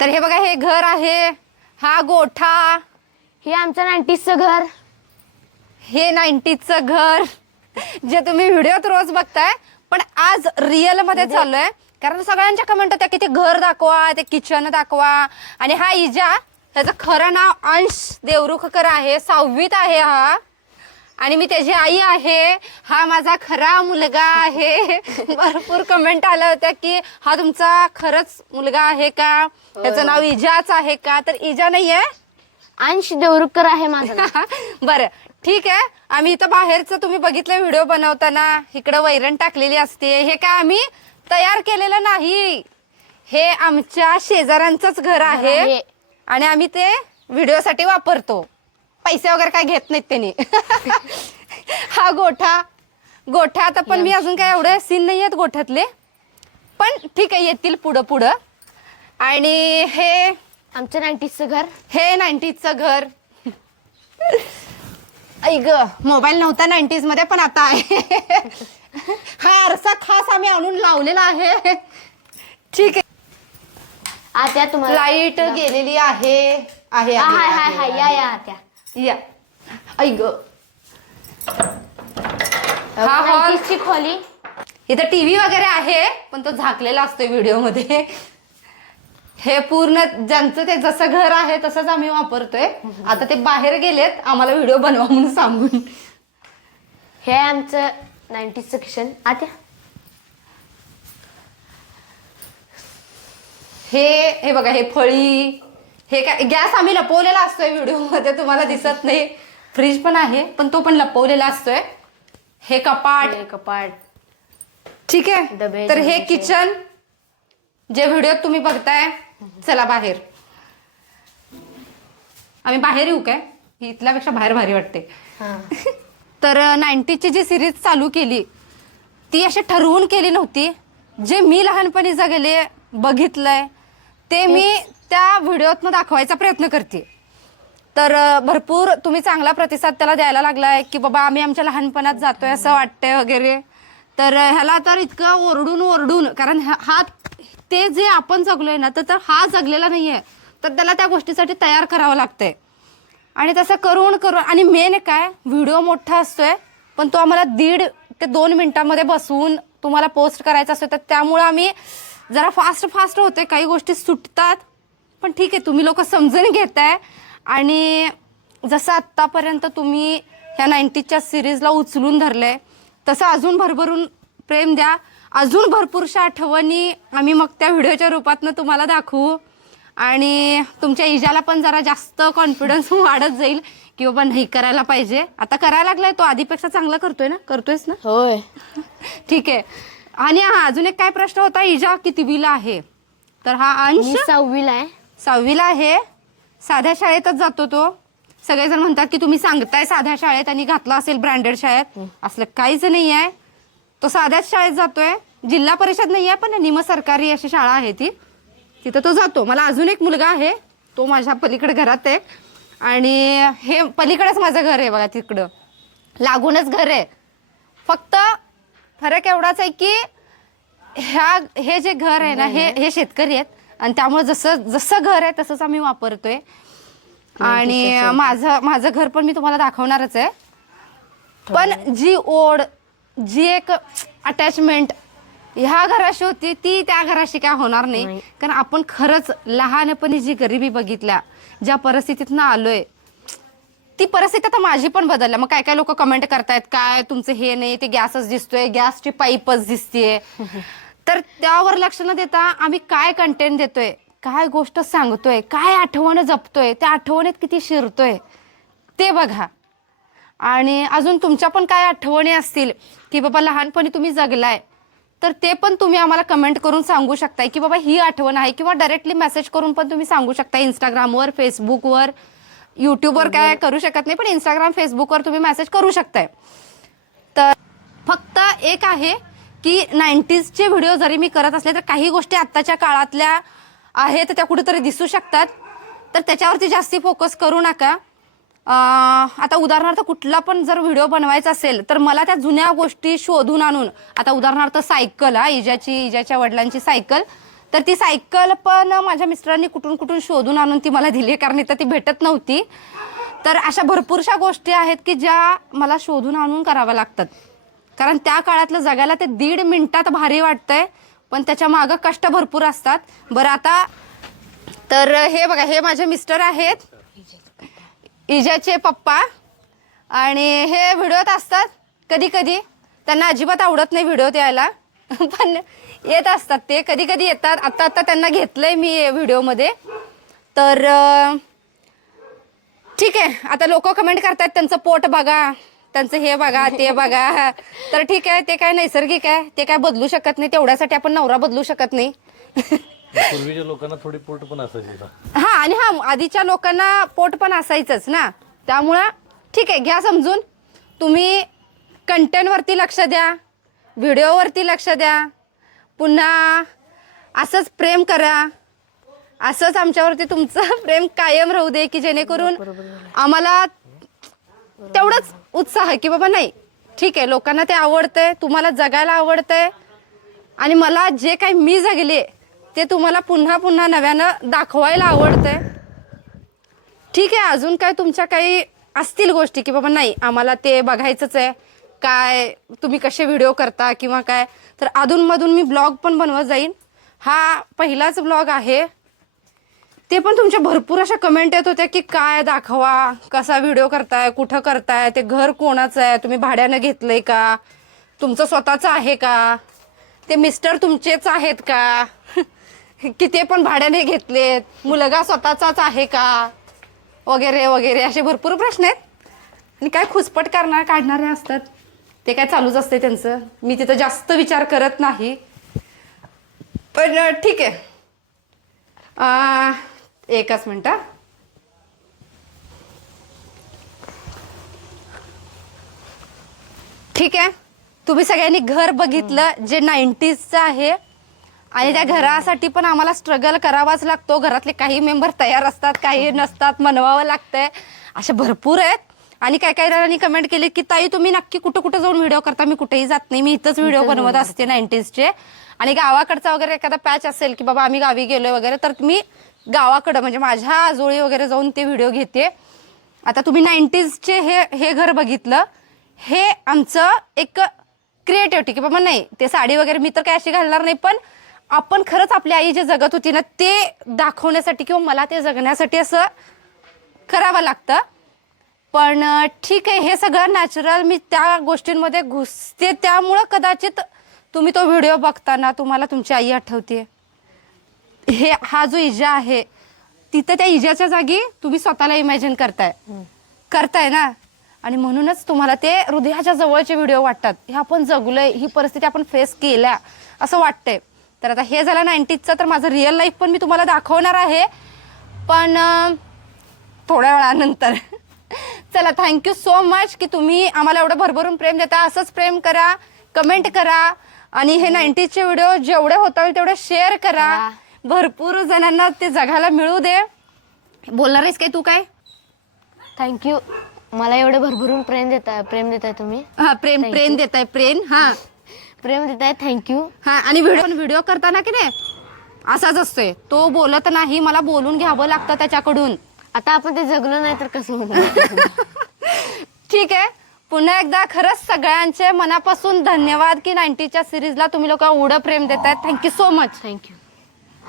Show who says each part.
Speaker 1: तर हे बघा हे घर आहे. हा गोठा.
Speaker 2: हे आमचं नाईन्टीजचं घर.
Speaker 1: हे नाईन्टीजचं घर. जे तुम्ही व्हिडिओत रोज बघताय पण आज रिअलमध्ये चाललोय कारण सगळ्यांच्या कमेंट होत्या की ते घर दाखवा ते किचन दाखवा. आणि हा इजा त्याचं खरं नाव अंश देवरुखकर आहे सहावीत आहे हा. आणि मी त्याची आई आहे. हा माझा खरा मुलगा आहे. भरपूर कमेंट आल्या होत्या की हा तुमचा खरंच मुलगा आहे का? त्याचं नाव इजाच आहे का? तर इजा नाहीये.
Speaker 2: अंश देवरुखकर आहे माझं नाव.
Speaker 1: बरं ठीक आहे. आम्ही इथं बाहेरचं तुम्ही बघितलं व्हिडिओ बनवताना इकडं वैरण टाकलेली असते. हे काय आम्ही तयार केलेलं नाही. हे आमच्या शेजाऱ्यांचंच घर आहे.
Speaker 2: आहे.
Speaker 1: आणि आम्ही ते व्हिडिओसाठी वापरतो. पैसे वगैरे काय घेत नाहीत त्यांनी. हा गोठा गोठा आता पण मी अजून काय एवढे सीन नाही आहेत गोठ्यातले. पण ठीक आहे येतील पुढं पुढं. आणि हे
Speaker 2: आमचं नाईन्टीजचं घर.
Speaker 1: हे नाईन्टीजचं घर. ऐक मोबाईल नव्हता नाईन्टीजमध्ये पण आता आहे. हा आरसा खास आम्ही आणून लावलेला आहे. ठीक आहे.
Speaker 2: आत्या तुम्हाला
Speaker 1: लाइट गेलेली आहे. आहे आहे,
Speaker 2: हाय हाय
Speaker 1: आहे,
Speaker 2: हाय या. या आत्या.
Speaker 1: या ऐक हा हॉल
Speaker 2: नाईन्टीजची खोली?
Speaker 1: इथं टीव्ही वगैरे आहे पण तो झाकलेला असतोय व्हिडिओमध्ये हे पूर्ण ज्यांचं ते जसं घर आहे तसंच आम्ही वापरतोय. आता ते बाहेर गेलेत आम्हाला व्हिडिओ बनवा म्हणून सांगून.
Speaker 2: हे आमचं नाईन्टीजचं किचन आत्या
Speaker 1: हे हे बघा हे फळी हे काय गॅस आम्ही लपवलेला असतोय व्हिडिओमध्ये तुम्हाला दिसत नाही. फ्रीज पण आहे पण तो पण लपवलेला असतोय. हे कपाट.
Speaker 2: हे कपाट.
Speaker 1: ठीक आहे? तर हे. किचन जे व्हिडिओ तुम्ही बघताय चला बाहेर. आम्ही बाहेर येऊ काय? इथल्यापेक्षा बाहेर भारी वाटते.
Speaker 2: हा.
Speaker 1: तर नाईन्टीची जी सिरीज चालू केली ती अशी ठरवून केली नव्हती. जे मी लहानपणी जगले बघितलंय ते मी त्या व्हिडिओतनं दाखवायचा प्रयत्न करते. तर भरपूर तुम्ही चांगला प्रतिसाद त्याला द्यायला लागलाय की बाबा आम्ही आमच्या लहानपणात जातोय असं वाटतंय वगैरे. तर ह्याला तर इतकं ओरडून ओरडून कारण हा ते जे आपण जगलोय ना तर तर हा जगलेला नाहीये. तर त्याला त्या गोष्टीसाठी तयार करावं लागतंय. आणि तसं करून करून आणि मेन काय व्हिडिओ मोठा असतोय पण तो आम्हाला दीड ते दोन मिनिटांमध्ये बसवून तुम्हाला पोस्ट करायचा असतो तर त्यामुळं आम्ही जरा फास्ट फास्ट होते काही गोष्टी सुटतात पण ठीक आहे तुम्ही लोक समजून घेताय. आणि जसं आत्तापर्यंत तुम्ही ह्या नाईन्टीजच्या सिरीजला उचलून धरले तसं अजून भरभरून प्रेम द्या. अजून भरपूरशा आठवणी आम्ही मग त्या व्हिडिओच्या रूपातनं तुम्हाला दाखवू. आणि तुमच्या इजाला पण जरा जास्त कॉन्फिडन्स वाढत जाईल की बाबा नाही करायला पाहिजे. आता करायला लागलाय तो आधीपेक्षा चांगला करतोय ना? करतोयस ना?
Speaker 2: होय.
Speaker 1: ठीक आहे. आणि हा अजून एक काय प्रश्न होता? इजा कितवीला आहे? तर हा अंश?
Speaker 2: मी सहावीला आहे.
Speaker 1: सहावीला आहे. साध्या शाळेतच जातो तो. सगळेजण म्हणतात की तुम्ही सांगताय साध्या शाळेत आणि घातला असेल ब्रँडेड शाळेत. असलं काहीच नाही आहे तो साध्याच शाळेत जातोय. जिल्हा परिषद नाही आहे पण निम सरकारी अशी शाळा आहे ती. तिथं तो जातो. मला अजून एक मुलगा आहे. तो माझ्या पलीकडे घरात आहे. आणि हे पलीकडेच माझं घर आहे बघा तिकडं. लागूनच घर आहे. फक्त फरक एवढाच आहे की ह्या हे जे घर आहे ना हे हे शेतकरी आहेत. आणि त्यामुळे जसं जसं घर आहे तसंच आम्ही वापरतोय. आणि माझं माझं घर पण मी तुम्हाला दाखवणारच आहे. पण जी ओढ जी एक अटॅचमेंट ह्या घराशी होती ती त्या घराशी काय होणार नाही.
Speaker 2: नाही.
Speaker 1: कारण आपण खरंच लहानपणी जी गरिबी बघितल्या ज्या परिस्थितीतनं आलोय ती परिस्थिती आता माझी पण बदलल्या. मग काय काय लोक कमेंट करतायत काय तुमचं हे नाही ते गॅसच दिसतोय गॅसची पाईपच दिसतीये. तर त्यावर लक्ष न देता आम्ही काय कंटेंट देतोय काय गोष्ट सांगतोय काय आठवण जपतोय त्या आठवणीत किती शिरतोय ते बघा. आणि अजून तुमच्या पण काय आठवणी असतील की बाबा लहानपणी तुम्ही जगलाय तर ते पण तुम्ही आम्हाला कमेंट करून सांगू शकताय की बाबा ही आठवण आहे किंवा डायरेक्टली मेसेज करून पण तुम्ही सांगू शकता इंस्टाग्रामवर फेसबुकवर युट्यूबवर काय करू शकत नाही पण इंस्टाग्राम फेसबुकवर तुम्ही मेसेज करू शकताय. तर फक्त एक आहे की नाईन्टीजचे व्हिडिओ जरी मी करत असले तर काही गोष्टी आत्ताच्या काळातल्या आहेत त्या कुठेतरी दिसू शकतात. तर त्याच्यावरती जास्ती फोकस करू नका. आता उदाहरणार्थ कुठला पण जर व्हिडिओ बनवायचा असेल तर मला त्या जुन्या गोष्टी शोधून आणून आता उदाहरणार्थ सायकल हा इजाची इजाच्या वडिलांची सायकल तर ती सायकल पण माझ्या मिस्टरांनी कुठून कुठून शोधून आणून ती मला दिली कारण इथं ती भेटत नव्हती. तर अशा भरपूरशा गोष्टी आहेत की ज्या मला शोधून आणून कराव्या लागतात. कारण त्या काळातलं जगायला ते दीड मिनिटात भारी वाटतंय पण त्याच्या मागं कष्ट भरपूर असतात. बरं आता तर हे बघा हे माझे मिस्टर आहेत. इजाचे पप्पा. आणि हे व्हिडिओत असतात कधी कधी त्यांना अजिबात आवडत नाही व्हिडिओत यायला. पण येत असतात ते कधी कधी येतात. आत्ता आत्ता त्यांना घेतलंय मी व्हिडिओमध्ये. तर ठीक आहे. आता लोक कमेंट करतात त्यांचं पोट बघा. त्यांचं हे बघा ते बघा. तर ठीक आहे ते काय नैसर्गिक आहे ते काय बदलू शकत नाही तेवढ्यासाठी आपण नवरा बदलू शकत नाही.
Speaker 3: पूर्वीच्या लोकांना थोडी पोट पण असायची ना.
Speaker 1: हा आणि हा आधीच्या लोकांना पोट पण असायचंच ना. त्यामुळं ठीक आहे घ्या समजून. तुम्ही कंटेंटवरती लक्ष द्या व्हिडिओवरती लक्ष द्या. पुन्हा असंच प्रेम करा. असंच आमच्यावरती तुमचं प्रेम कायम राहू दे की जेणेकरून आम्हाला तेवढंच उत्साह की बाबा नाही ठीक आहे लोकांना ते आवडतंय तुम्हाला जगायला आवडतंय. आणि मला जे काही मी जगले ते तुम्हाला पुन्हा पुन्हा नव्यानं दाखवायला आवडतंय. ठीक आहे अजून काय तुमच्या काही असतील गोष्टी की बाबा नाही आम्हाला ते बघायचंच आहे. काय तुम्ही कसे व्हिडिओ करता किंवा काय. तर अधूनमधून मी ब्लॉग पण बनवत जाईन. हा पहिलाच ब्लॉग आहे. ते पण तुमच्या भरपूर अशा कमेंट येत होत्या की काय दाखवा कसा व्हिडिओ करताय कुठं करताय ते घर कोणाचं आहे तुम्ही भाड्यानं घेतलंय का तुमचं स्वतःचं आहे का ते मिस्टर तुमचेच आहेत का की ते पण भाड्याने घेतलेत मुलगा स्वतःचाच आहे का वगैरे वगैरे असे भरपूर प्रश्न आहेत. आणि काय खुसपट करणार काढणारे असतात. ते काय चालूच असते त्यांचं. मी तिथं जास्त विचार करत नाही. पण ठीक आहे. एकच मिनिट. ठीक आहे. तुम्ही सगळ्यांनी घर बघितलं जे नाईन्टीजचं आहे आणि त्या घरासाठी पण आम्हाला स्ट्रगल करावाच लागतो. घरातले काही मेंबर तयार असतात काही नसतात मनवावं लागतंय. असे भरपूर आहेत. आणि काय काय जणांनी कमेंट केली की ताई तुम्ही नक्की कुठं कुठं जाऊन व्हिडिओ करता? मी कुठेही जात नाही. मी इथंच व्हिडिओ बनवत असते नाईन्टीजचे आणि गावाकडचा वगैरे एखादा पॅच असेल की बाबा आम्ही गावी गेलोय वगैरे तर मी गावाकडं म्हणजे माझ्या आजोळी वगैरे जाऊन ते व्हिडिओ घेते. आता तुम्ही नाईन्टीजचे हे हे घर बघितलं हे आमचं एक क्रिएटिव्हिटी की बाबा नाही ते साडी वगैरे मी तर काय अशी घालणार नाही पण आपण खरंच आपली आई जे जगत होती ना ते दाखवण्यासाठी किंवा मला ते जगण्यासाठी असं करावं लागतं. पण ठीक आहे हे सगळं नॅचरल मी त्या गोष्टींमध्ये घुसते. त्यामुळं कदाचित तुम्ही तो व्हिडिओ बघताना तुम्हाला तुमची आई आठवते हे हा जो इजा आहे तिथं त्या इजाच्या जागी तुम्ही स्वतःला इमॅजिन करताय. करताय ना? आणि म्हणूनच तुम्हाला ते हृदयाच्या जवळचे व्हिडिओ वाटतात. हे आपण जगलोय ही परिस्थिती आपण फेस केल्या असं वाटतंय. तर आता हे झालं नाईन्टीजचं तर माझं रिअल लाईफ पण मी तुम्हाला दाखवणार आहे. पण थोड्या वेळानंतर. चला थँक्यू सो मच की तुम्ही आम्हाला एवढं भरभरून प्रेम देता. असंच प्रेम करा कमेंट करा. आणि हे नाईन्टीजचे व्हिडिओ जेवढे होता होईल तेवढे शेअर करा. भरपूर जणांना ते जगायला मिळू दे. बोलणार आहेस काय तू काय?
Speaker 2: थँक्यू मला एवढं भरभरून प्रेम देताय प्रेम देताय तुम्ही.
Speaker 1: हा प्रेम
Speaker 2: Thank
Speaker 1: प्रेम
Speaker 2: you.
Speaker 1: देताय प्रेम हा.
Speaker 2: प्रेम देताय थँक्यू
Speaker 1: हा आणि व्हिडिओ व्हिडिओ करताना की नाही असाच असतोय. तो बोलत नाही मला बोलून घ्यावं लागतं त्याच्याकडून.
Speaker 2: आता आपण ते जगलो नाही तर कसं होणार?
Speaker 1: ठीक आहे. पुन्हा एकदा खरंच सगळ्यांचे मनापासून धन्यवाद की नाईन्टीच्या सिरीजला तुम्ही लोक एवढं प्रेम देतायत. Thank you so much
Speaker 2: thank you